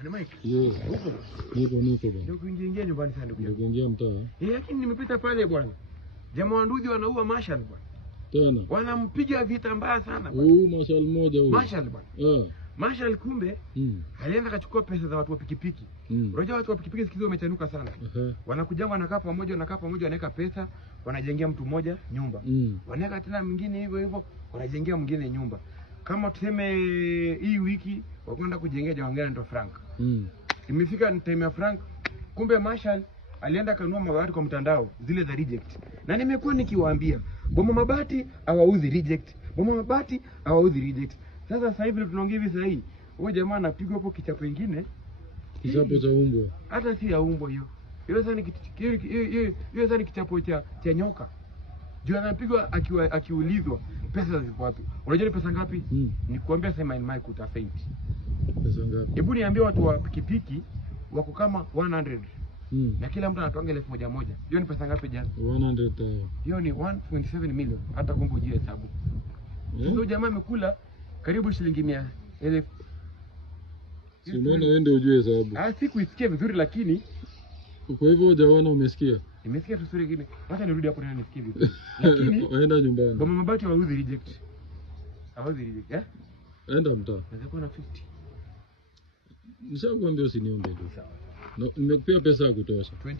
Ana Mike. Yes. Huko. Niko bwana. Ndio kuingia nyumbani sana ndugu yangu. Kuingia mtaa. Lakini nimepita pale bwana. Jamaa wa Nduthi wanaua Marshall bwana. Tena. Wanampiga vita mbaya sana bwana. Huyu Marshall mmoja huyu. Marshall bwana. Marshall kumbe alienda kachukua pesa za watu wa pikipiki. Unajua watu wa pikipiki siku hizi wamechanuka sana. Wanakuja wanakaa pamoja wanaweka pesa, wanajengea mtu mmoja nyumba. Wanaweka tena mwingine hivyo wanajengea mwingine nyumba. Kama tuseme hii wiki wakwenda kujengea jamaa mwingine anaitwa Frank. Imefika time ya Frank, kumbe Marshall alienda kanunua mabati kwa mtandao zile za reject. Na nimekuwa nikiwaambia, Bomo Mabati hawauzi reject. Bomo Mabati hawauzi reject. Sasa hivi tunaongea hivi sasa hii. Huyo jamaa anapigwa hapo kichapo kingine. Kichapo cha umbwa. Hata si ya umbwa hiyo. Hiyo sasa ni kichapo cha nyoka. Juu anapigwa akiulizwa pesa ziko wapi. Unajua ni pesa ngapi? Nikwambia sema in Mike utafeint. Pesa ngapi? Hebu niambie watu wa pikipiki wako kama 100. Na kila mtu anatoanga 1,000. Hiyo ni pesa ngapi jana? 100,000. Hiyo ni 1.7 million hata kumbe ujue hesabu. Ndio jamaa amekula karibu shilingi 100,000. Simone wende ujue hesabu. Sikuisikia vizuri lakini kwa hivyo hujaona umesikia? Nimesikia tu story nyingine. Wacha nirudi hapo tena nisikie vizuri. Lakini waenda nyumbani. Bomo Mabati hawauzi reject. Hawauzi reject, Enda mtaa. Naweza kuwa na 50. Nishakwambia usiniombe tu. Sawa. Nimekupea pesa ya kutosha. 20.